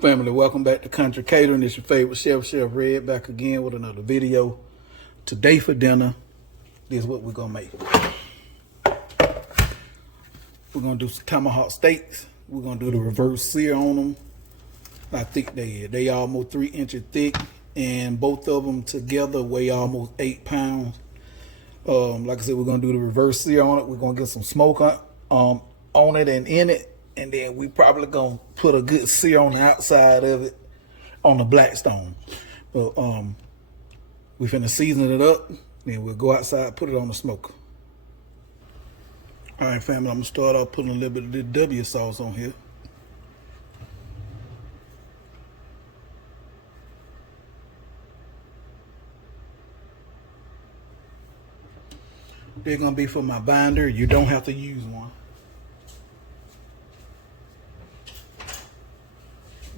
Family, welcome back to Country Catering. It's your favorite Chef Red, back again with another video. Today for dinner, this is what we're gonna make. We're gonna do some tomahawk steaks. We're gonna do the reverse sear on them. How thick they is. They almost 3 inches thick, and both of them together weigh almost 8 pounds. Like I said, we're gonna do the reverse sear on it. We're gonna get some smoke on it and in it. And then we probably gonna put a good sear on the outside of it on the Blackstone. But we finna season it up, then we'll go outside, put it on the smoker. All right, family, I'm gonna start off putting a little bit of this W sauce on here. They're gonna be for my binder. You don't have to use one.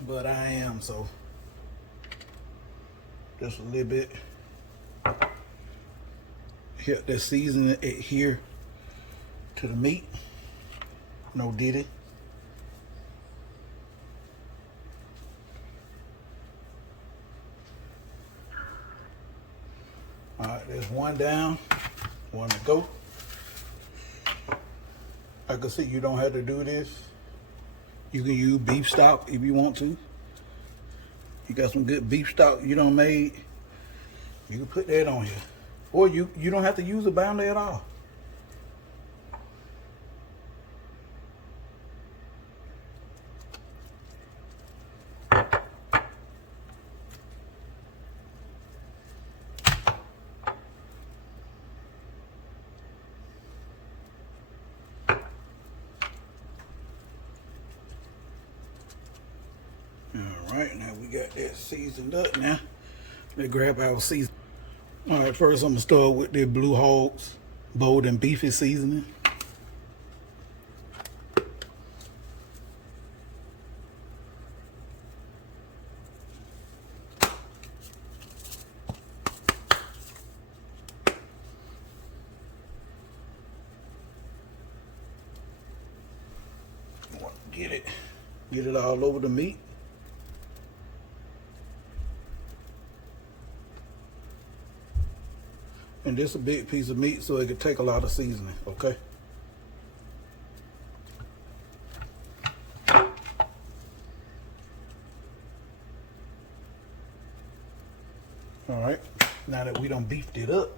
But I am, so just a little bit. Help that seasoning adhere to the meat. No diddy. All right, there's one down, one to go. I can see you don't have to do this. You can use beef stock if you want to. You got some good beef stock you done made, you can put that on here. Or you don't have to use a binder at all. Alright, now we got that seasoned up now. Let's grab our seasoning. Alright, first I'm going to start with the Blue Hog's bold and beefy seasoning. Get it all over the meat. And this is a big piece of meat, so it could take a lot of seasoning, okay? All right, now that we done beefed it up,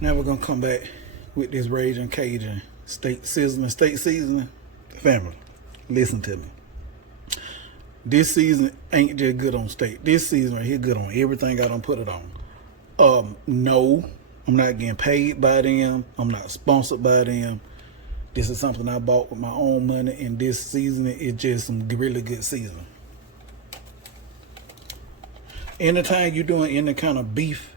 now we're gonna come back with this Raging Cajun steak seasoning. Family, listen to me. This season ain't just good on steak. This season right here good on everything I done put it on. No, I'm not getting paid by them. I'm not sponsored by them. This is something I bought with my own money, and this seasoning is just some really good seasoning. Anytime you're doing any kind of beef,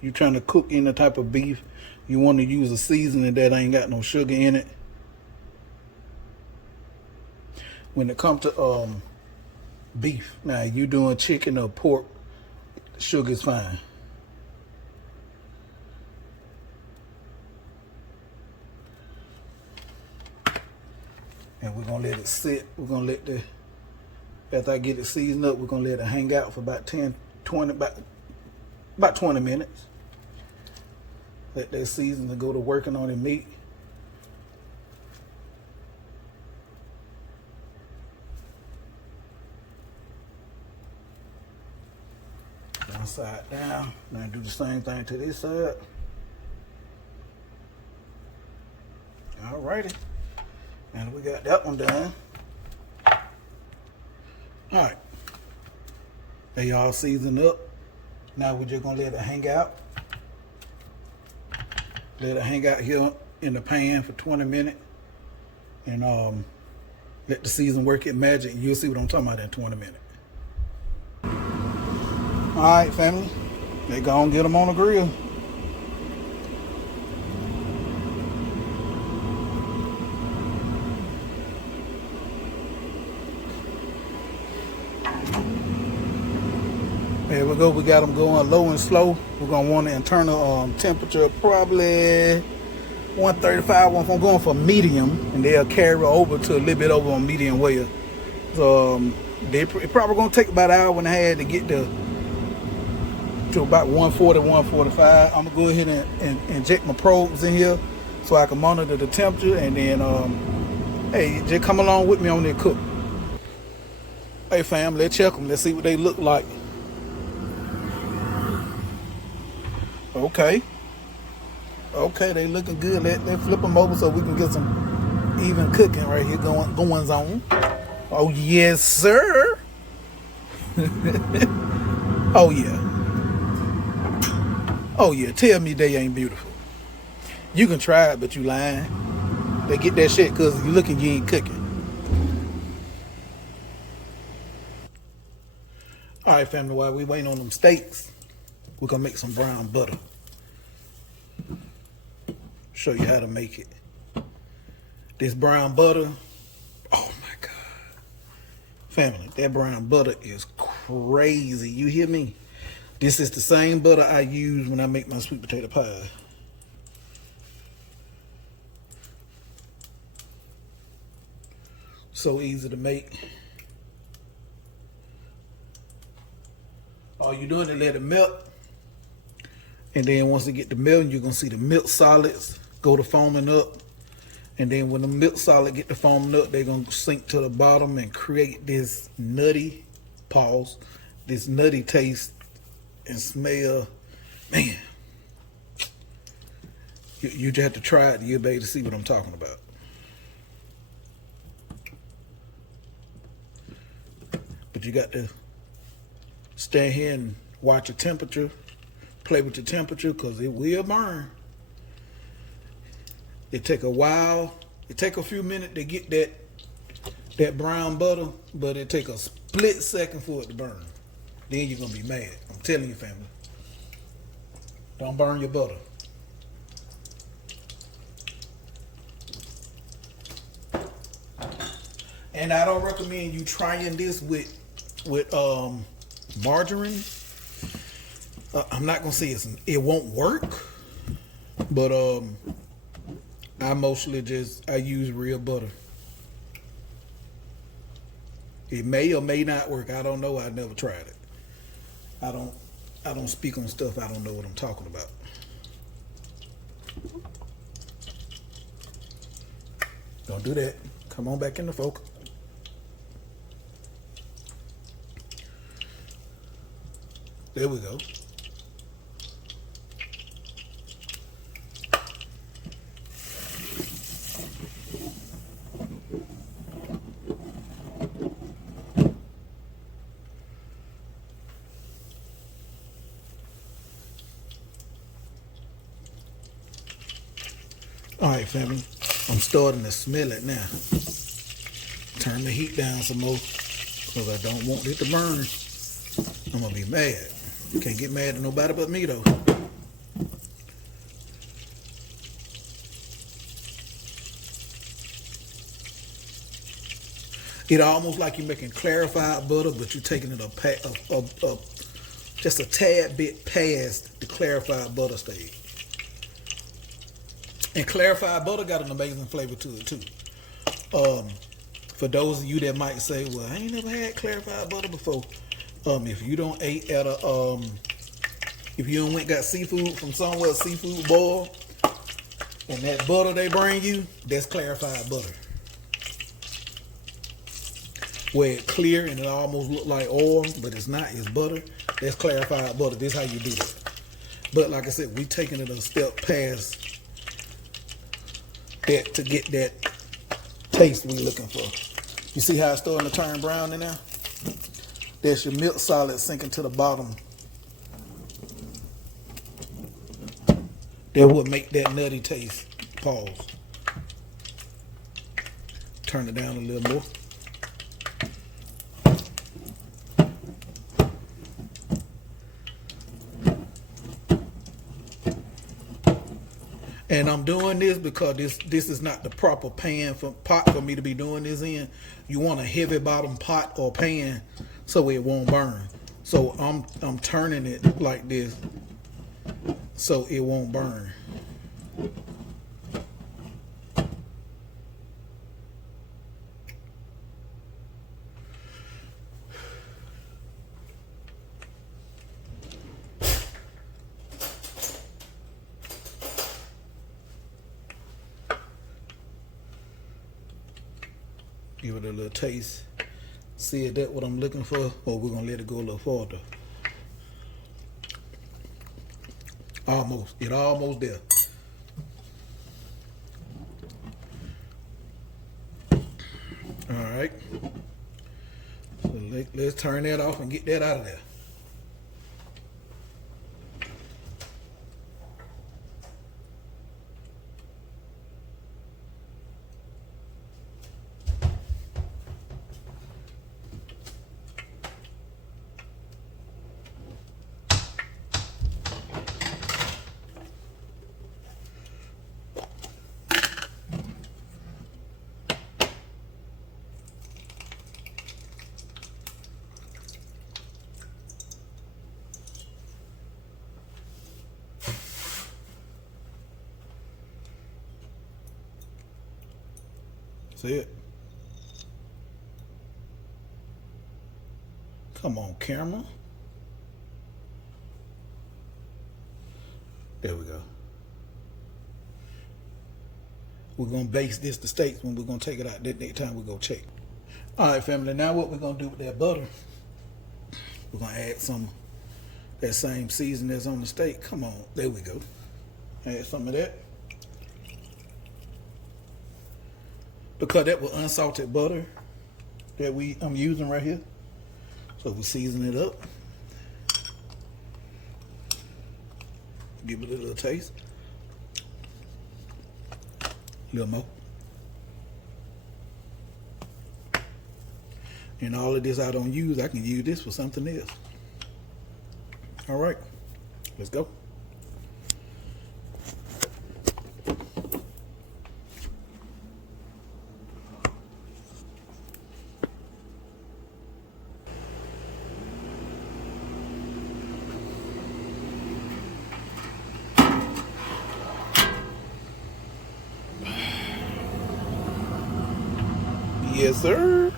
you're trying to cook any type of beef, you want to use a seasoning that ain't got no sugar in it. When it comes to beef, now you doing chicken or pork, sugar's fine. And we're gonna let it sit. We're gonna let after I get it seasoned up, we're gonna let it hang out for about 20 minutes. Let that seasoning go to working on the meat. One side down. Now do the same thing to this side. Alrighty. And we got that one done. Alright. They all seasoned up. Now we're just gonna let it hang out. Let it hang out here in the pan for 20 minutes. And let the season work its magic. You'll see what I'm talking about in 20 minutes. Alright, family. They gonna get them on the grill. There we go. We got them going low and slow. We're going to want the internal temperature probably 135. I'm going for medium, and they'll carry over to a little bit over on medium well. So It probably gonna take about an hour and a half to get to about 140, 145. I'm gonna go ahead and inject my probes in here so I can monitor the temperature, and then hey, just come along with me on that cook. Hey fam, let's check them. Let's see what they look like. Okay, they looking good. Let's flip them over so we can get some even cooking right here going on. Oh yes, sir. Oh yeah. Oh yeah. Tell me they ain't beautiful. You can try it, but you lying. They get that shit because you looking, you ain't cooking. All right, family. While we waiting on them steaks, we're gonna make some brown butter. Show you how to make it. This brown butter, oh my God. Family, that brown butter is crazy. You hear me? This is the same butter I use when I make my sweet potato pie. So easy to make. All you're doing is let it melt. And then once it get to melting, you're gonna see the milk solids go to foaming up. And then when the milk solid get to foaming up, they're gonna sink to the bottom and create this nutty, this nutty taste and smell. Man, you just have to try it. You'll be able to see what I'm talking about. But you got to stand here and watch your temperature, play with your temperature, because it will burn. It take a while. It take a few minutes to get that brown butter, but it take a split second for it to burn. Then you're gonna be mad. I'm telling you, family. Don't burn your butter. And I don't recommend you trying this with margarine. I'm not gonna say it won't work, but I use real butter. It may or may not work. I don't know. I never tried it. I don't speak on stuff I don't know what I'm talking about. Don't do that. Come on back in the focus. There we go. All right, family. I'm starting to smell it now. Turn the heat down some more because I don't want it to burn. I'm gonna be mad. You can't get mad at nobody but me though. It almost like you're making clarified butter, but you're taking it just a tad bit past the clarified butter stage. And clarified butter got an amazing flavor to it too. For those of you that might say, well, I ain't never had clarified butter before. If you don't ate at if you don't went got seafood from somewhere, seafood boil, and that butter they bring you, that's clarified butter. Where it's clear and it almost look like oil, but it's not, it's butter. That's clarified butter. This is how you do that. But like I said, we taking it a step past that to get that taste we looking for. You see how it's starting to turn brown in there? That's your milk solid sinking to the bottom. That would make that nutty taste. Pause. Turn it down a little more. And I'm doing this because this is not the proper pot for me to be doing this in. You want a heavy bottom pot or pan so it won't burn. So I'm turning it like this so it won't burn. Give it a little taste. See if that's what I'm looking for, or we're gonna let it go a little farther. Almost. It almost there. All right. So let's turn that off and get that out of there. See it? Come on, camera. There we go. We're gonna base this to steaks when we're gonna take it out. That next time we go check. All right, family. Now what we're gonna do with that butter? We're gonna add some that same seasoning that's on the steak. Come on, there we go. Add some of that. Because that was unsalted butter that I'm using right here. So we season it up. Give it a little taste. A little more. And all of this I don't use, I can use this for something else. All right, let's go. Yes, sir.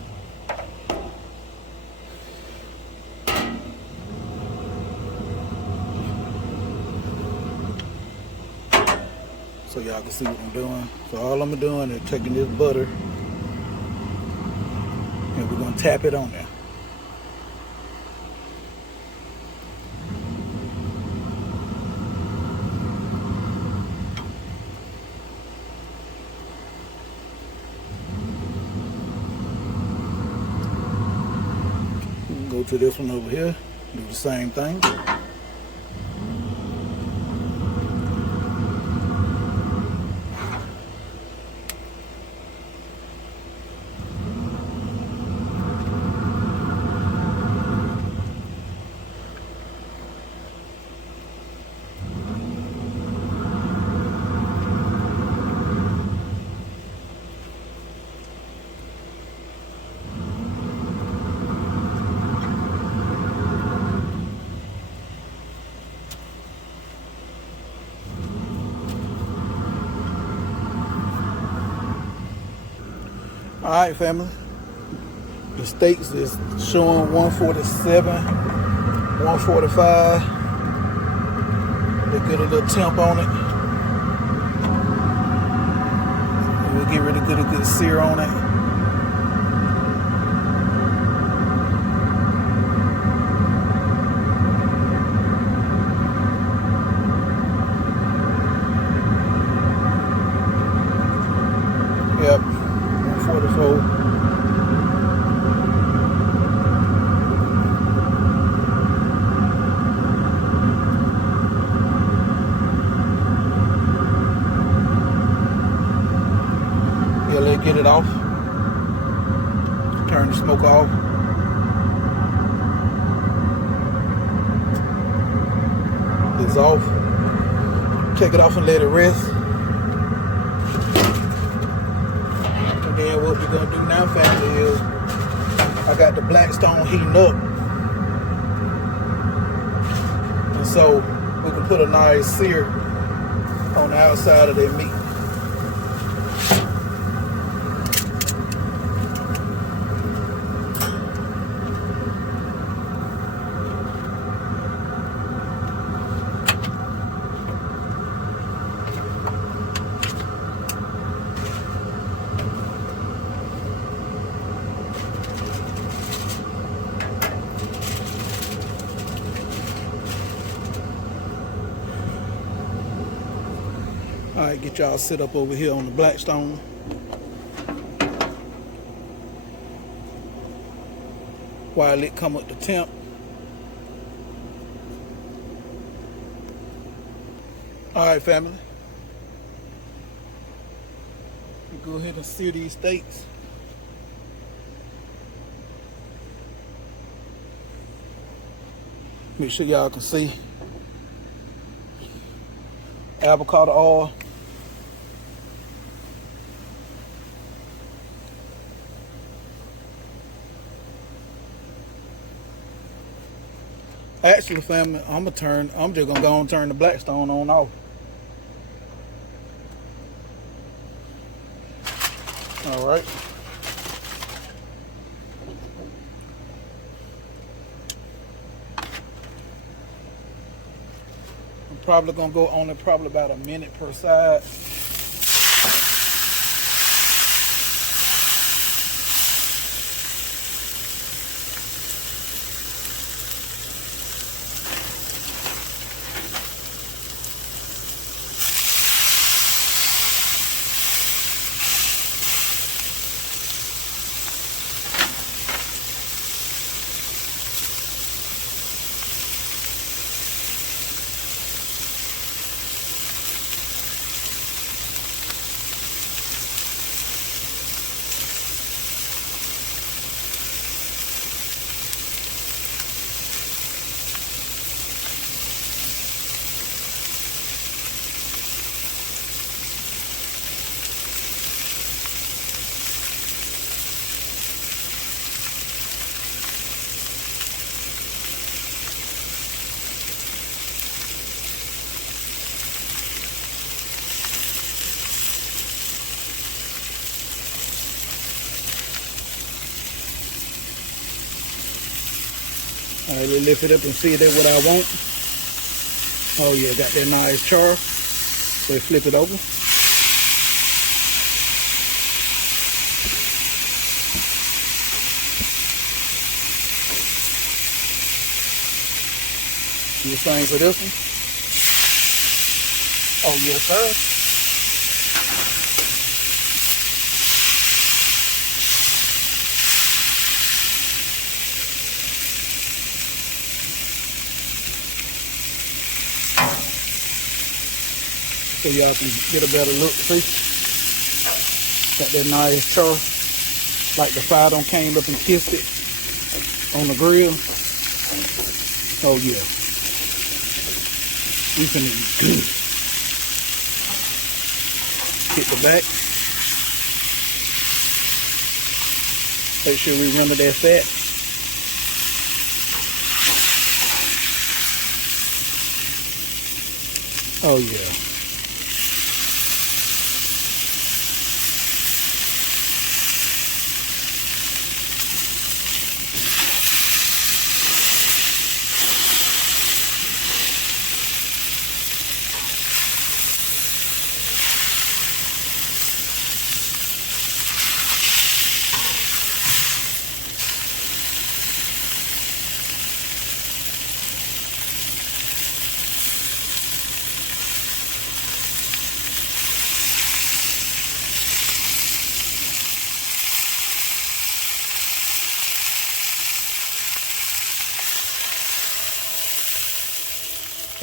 So y'all can see what I'm doing. So all I'm doing is taking this butter and we're gonna tap it on there. Go to this one over here, do the same thing. All right, family. The steaks is showing 147, 145. They get a little temp on it. We'll get ready to get a good sear on it. Yep. 144. Yeah, let's get it off. Turn the smoke off. It's off. Take it off and let it rest. Then what we're gonna do now, family, is I got the Blackstone heating up, and so we can put a nice sear on the outside of that meat. Alright, get y'all set up over here on the Blackstone. While it come up to temp. Alright, family. Go ahead and sear these steaks. Make sure y'all can see. Avocado oil. Actually, family, I'm just gonna go and turn the Blackstone on off. All right. I'm probably gonna go only probably about a minute per side. All right, let's lift it up and see that what I want. Oh yeah, got that nice char. So flip it over. Do the same for this one. Oh yes, sir. So y'all can get a better look, see? Got that nice char. Like the fire done came up and kissed it on the grill. Oh yeah. We finna hit the back. Make sure we remember that fat. Oh yeah.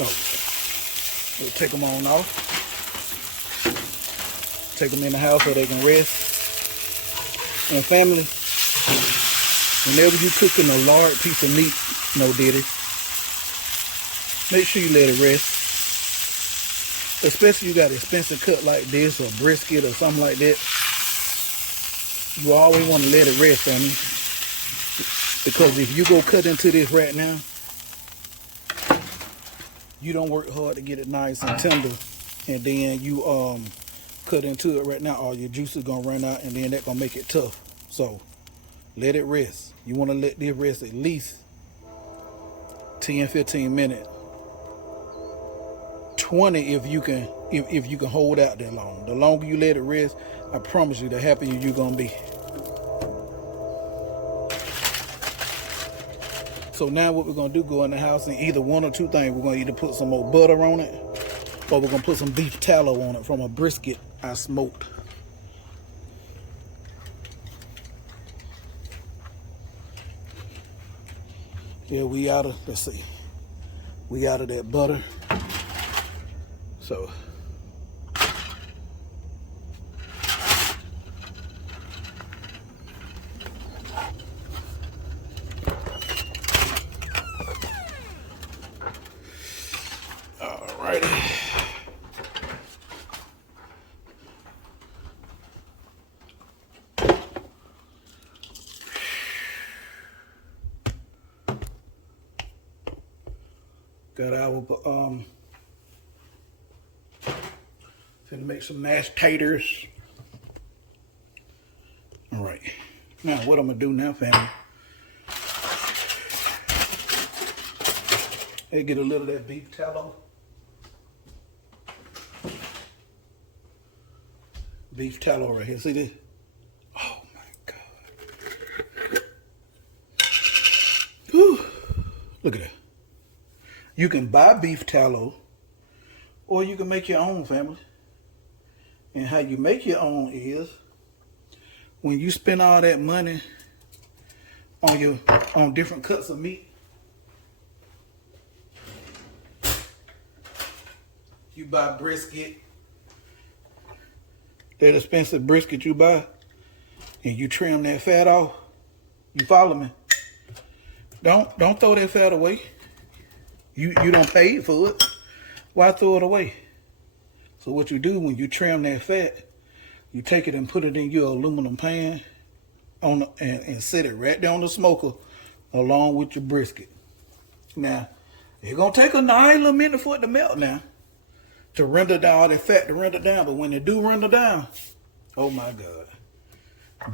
So we'll take them on off. Take them in the house so they can rest. And family, whenever you're cooking a large piece of meat, no diddy, make sure you let it rest. Especially you got an expensive cut like this or brisket or something like that. You always want to let it rest, family. Because if you go cut into this right now, you don't work hard to get it nice and tender, and then you cut into it right now, all your juice is gonna run out, and then that's gonna make it tough. So let it rest. You want to let this rest at least 10-15 minutes, 20 if you can hold out that long. The longer you let it rest, I promise you, the happier you're gonna be. So now what we're gonna do, go in the house and either one or two things. We're gonna either put some more butter on it, But we're gonna put some beef tallow on it from a brisket I smoked. Yeah, we out of, let's see, we out of that butter. So alrighty. Got our finna make some mashed taters. All right, now what I'm gonna do now, family, I get a little of that beef tallow. Beef tallow right here, see this? Oh my God. Whew. Look at that. You can buy beef tallow or you can make your own, family. And how you make your own is when you spend all that money on different cuts of meat, you buy brisket, that expensive brisket you buy, and you trim that fat off. You follow me? Don't throw that fat away. You don't pay for it. Why throw it away? So what you do when you trim that fat, you take it and put it in your aluminum pan and set it right there on the smoker along with your brisket. Now, it's gonna take a nice little minute for it to melt now, to render down all that fat to render down. But when it do render down, oh my God,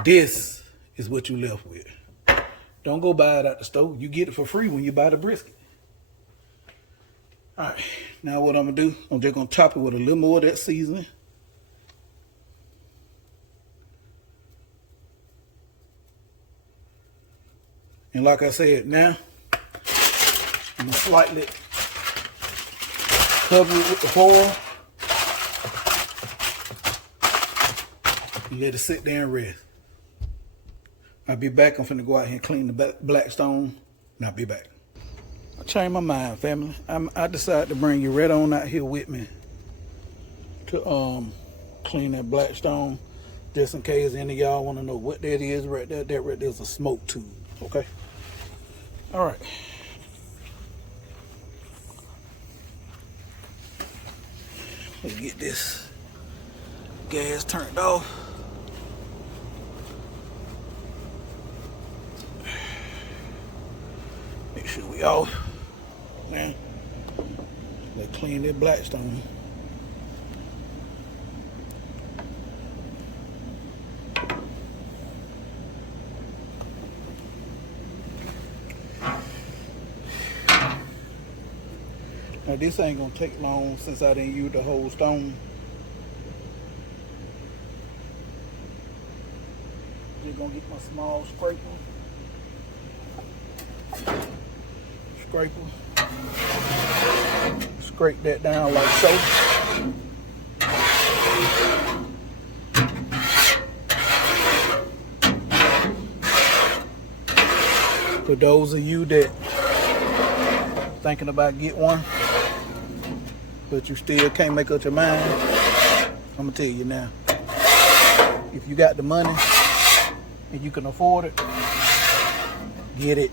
this is what you left with. Don't go buy it at the store. You get it for free when you buy the brisket. All right, now what I'm gonna do, I'm just gonna top it with a little more of that seasoning. And like I said, now I'm gonna slightly cover it with the foil and let it sit there and rest. I'll be back. I'm finna go out here and clean the black stone, and I'll be back. I changed my mind, family. I decided to bring you right on out here with me to clean that black stone, just in case any of y'all want to know what that is right there. That right there's a smoke tube. Okay. All right. Let's get this gas turned off. Make sure we off. Man, let's clean that blackstone. Now this ain't gonna take long since I didn't use the whole stone. Just gonna get my small scraper. Scrape that down like so. For those of you that thinking about get one, but you still can't make up your mind, I'm gonna tell you now. If you got the money and you can afford it, get it.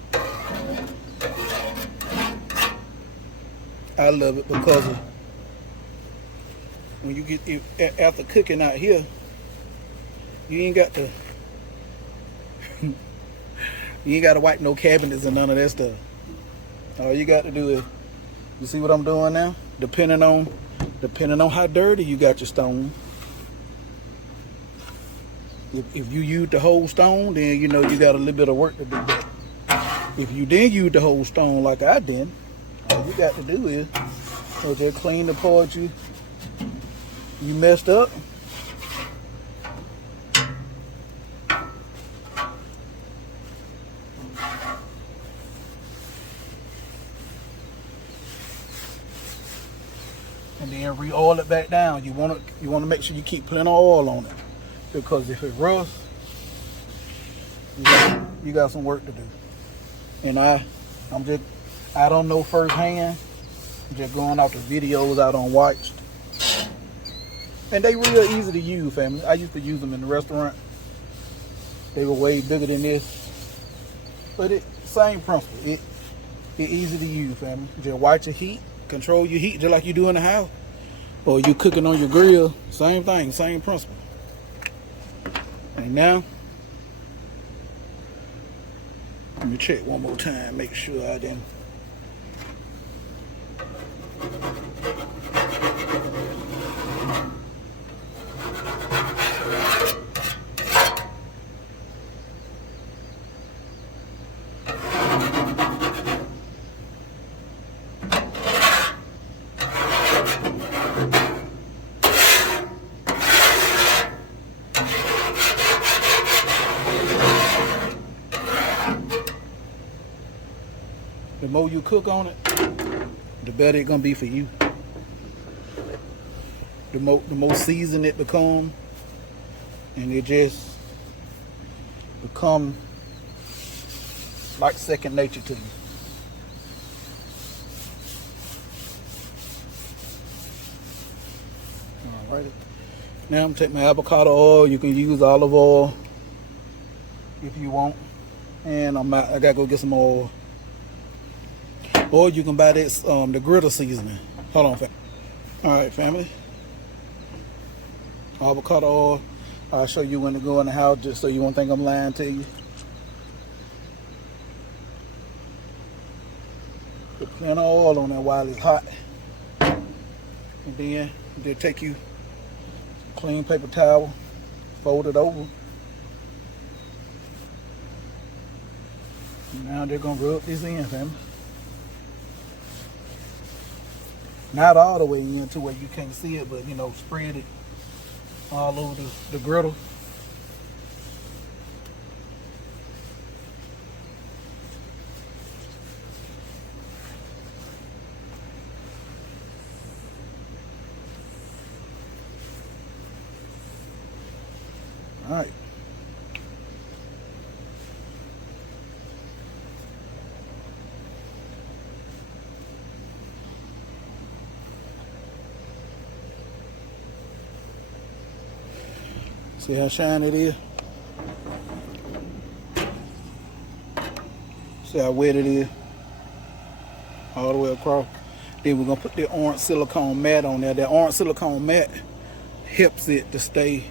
I love it because of when you get it, after cooking out here, you ain't got to you ain't got to wipe no cabinets and none of that stuff. All you got to do is, you see what I'm doing now? Depending on how dirty you got your stone. If you use the whole stone, then you know you got a little bit of work to do. But if you didn't use the whole stone like I did, all you got to do is just clean the part you messed up. and then re-oil it back down. You want to make sure you keep plenty of oil on it, because if it rusts, you got some work to do. And I don't know firsthand. I'm just going off the videos I done watched, and they real easy to use, family. I used to use them in the restaurant. They were way bigger than this, but same principle. It easy to use, family. Just watch your heat, control your heat, just like you do in the house, or you cooking on your grill. Same thing, same principle. And now, let me check one more time, make sure I didn't. The more you cook on it, the better it's gonna be for you. The more seasoned it becomes, and it just become like second nature to you. Alrighty. Now I'm gonna take my avocado oil. You can use olive oil if you want, and I gotta go get some oil. Or you can buy this the griddle seasoning. Hold on, family. All right, family. Avocado oil. I'll show you when to go in the house, just so you won't think I'm lying to you. Put plenty of oil on there while it's hot, and then they take you clean paper towel, fold it over. Now they're gonna rub this in, family. Not all the way in to where you can't see it, but spread it all over the griddle. All right. See how shiny it is? See how wet it is? All the way across. Then we're gonna put the orange silicone mat on there. That orange silicone mat helps it to stay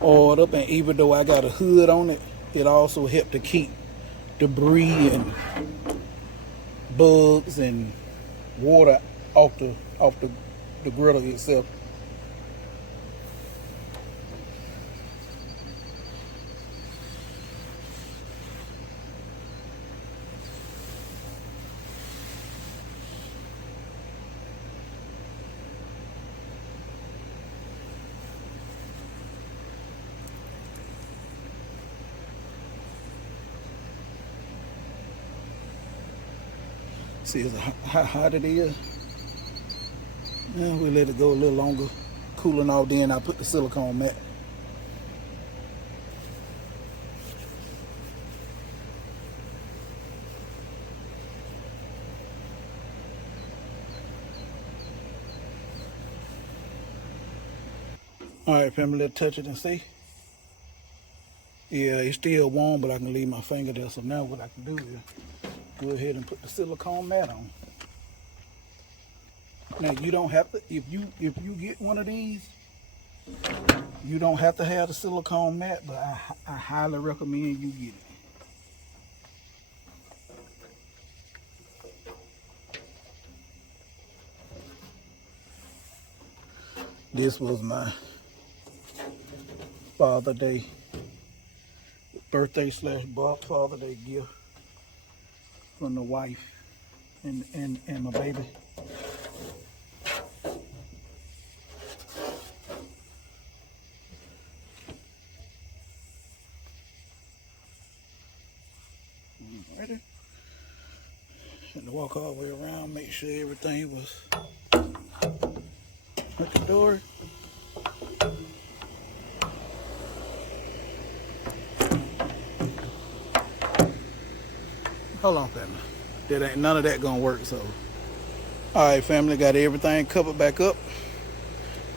oiled up, and even though I got a hood on it, it also helps to keep debris and bugs and water off the griddle itself. See how hot it is. Yeah, we let it go a little longer, cooling off. Then I put the silicone mat. All right, family, let's touch it and see. Yeah, it's still warm, but I can leave my finger there. So now what I can do is go ahead and put the silicone mat on. Now you don't have to, if you get one of these, you don't have to have the silicone mat, but I highly recommend you get it. This was my Father Day, birthday / Father Day gift from the wife and my baby. Ready? Had to walk all the way around, make sure everything was At the door. Hold on, family. That ain't none of that gonna work, so. All right, family, got everything covered back up.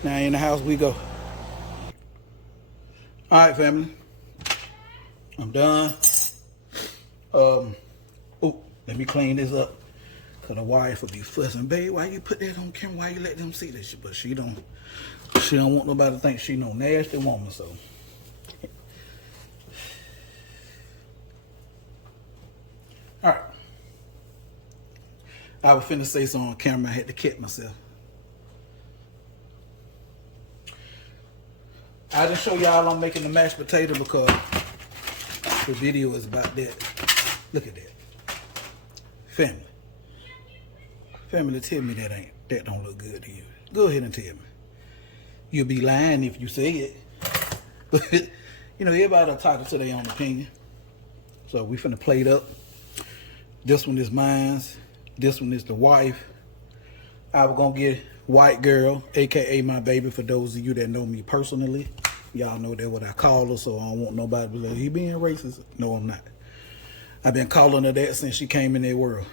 Now in the house we go. All right, family. I'm done. Oh, let me clean this up. Cause the wife will be fussing, babe, why you put that on camera? Why you let them see this shit? But she don't want nobody to think she no nasty woman, so. All right. I was finna say something on camera. I had to catch myself. I just show y'all I'm making the mashed potato because the video is about that. Look at that. Family. Family, tell me that don't look good to you. Go ahead and tell me. You'll be lying if you say it. But, you know, everybody entitled to their own opinion. So we finna plate up. This one is mine. This one is the wife. I was gonna get white girl, aka my baby, for those of you that know me personally. Y'all know that what I call her, so I don't want nobody to be like, he being racist. No, I'm not. I've been calling her that since she came in that world.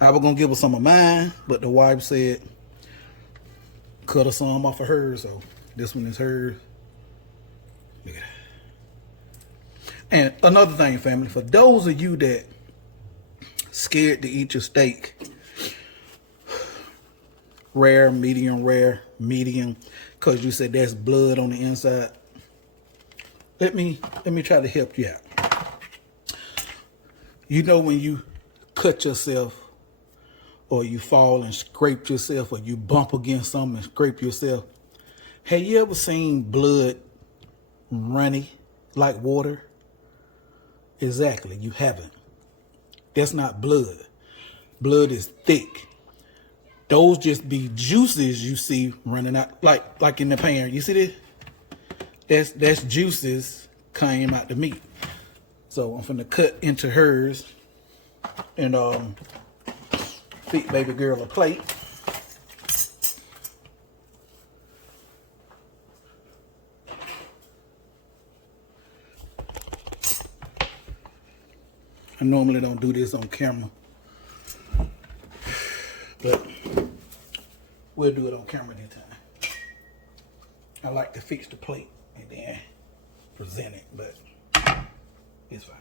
I was gonna give her some of mine, but the wife said cut her some off of hers, so this one is hers. Look at that. And another thing, family, for those of you that scared to eat your steak, rare, medium, because you said there's blood on the inside. Let me try to help you out. You know when you cut yourself, or you fall and scrape yourself, or you bump against something and scrape yourself, have you ever seen blood runny like water? Exactly, you haven't. That's not blood. Blood is thick. Those just be juices you see running out, like in the pan. You see this? That's juices came out the meat. So I'm finna cut into hers and feed baby girl a plate. I normally don't do this on camera, but we'll do it on camera this time. I like to fix the plate and then present it, but it's fine.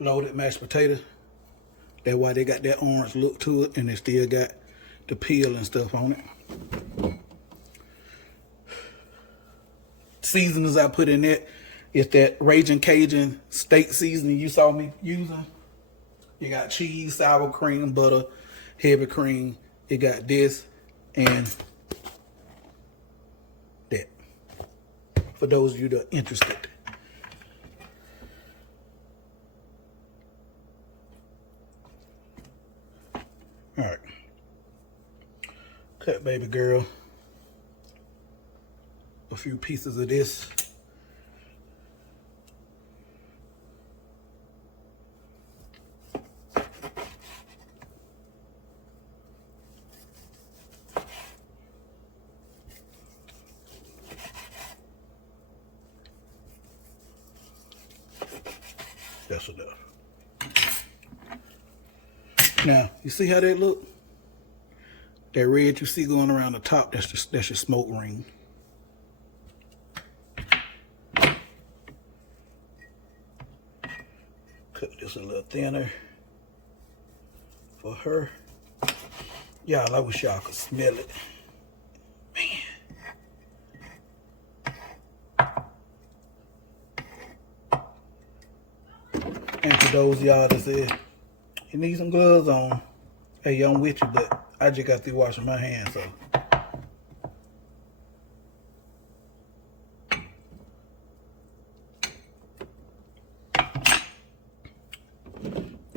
Loaded mashed potato. That's why they got that orange look to it, and they still got the peel and stuff on it. Seasonings I put in it is that Raging Cajun steak seasoning you saw me using. You got cheese, sour cream, butter, heavy cream. You got this and that. For those of you that are interested. All right. Cut baby girl a few pieces of this. That's enough. Now, you see how that look? That red you see going around the top, that's your smoke ring. Cut this a little thinner for her. Y'all, I wish y'all could smell it. Man. And for those of y'all that said, you need some gloves on. Hey, I'm with you, but I just got through washing my hands, so.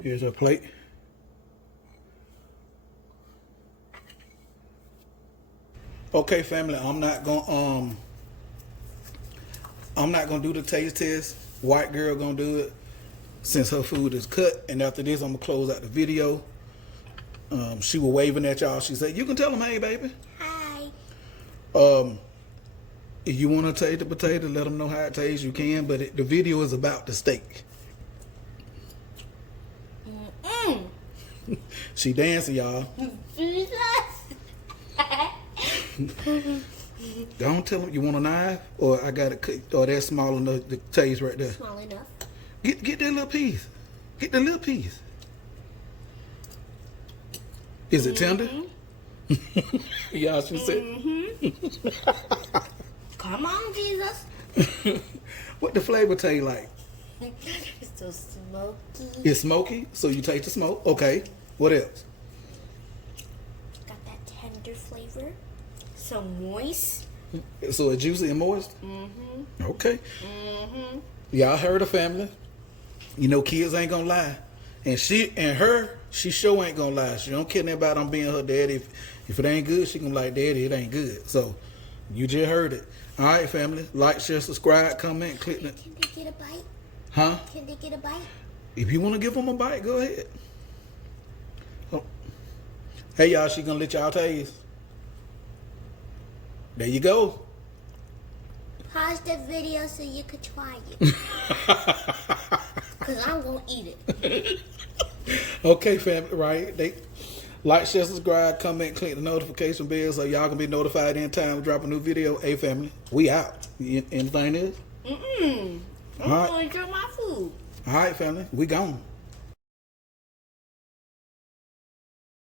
Here's our plate. Okay, family, I'm not gonna do the taste test. White girl gonna do it since her food is cut. And after this, I'm gonna close out the video. She was waving at y'all. She said, "You can tell them, hey, baby." Hi. If you want to taste the potato, let them know how it tastes. You can, but the video is about the steak. She dancing, y'all. Don't tell them you want a knife, or I got it cooked, or that's small enough to taste right there. Small enough. Get that little piece. Get the little piece. Is it tender? Y'all should say. Come on, Jesus. What the flavor taste like? It's so smoky. It's smoky, so you taste the smoke. Okay. What else? Got that tender flavor. So moist. So it's juicy and moist? Okay. Y'all heard the family. You know kids ain't gonna lie. And she sure ain't gonna lie. She don't care nothing about I'm being her daddy. If it ain't good, she gonna like, "Daddy, it ain't good." So you just heard it. All right, family. Like, share, subscribe, comment, click the... Can they get a bite? Huh? Can they get a bite? If you want to give them a bite, go ahead. Oh. Hey, y'all, she gonna let y'all taste. There you go. Pause the video so you could try it. Because I'm going to eat it. Okay, family, right? They like, share, subscribe, comment, click the notification bell so y'all can be notified anytime we drop a new video. Hey, family, we out. Anything else? I'm going to enjoy my food. All right, family, we gone.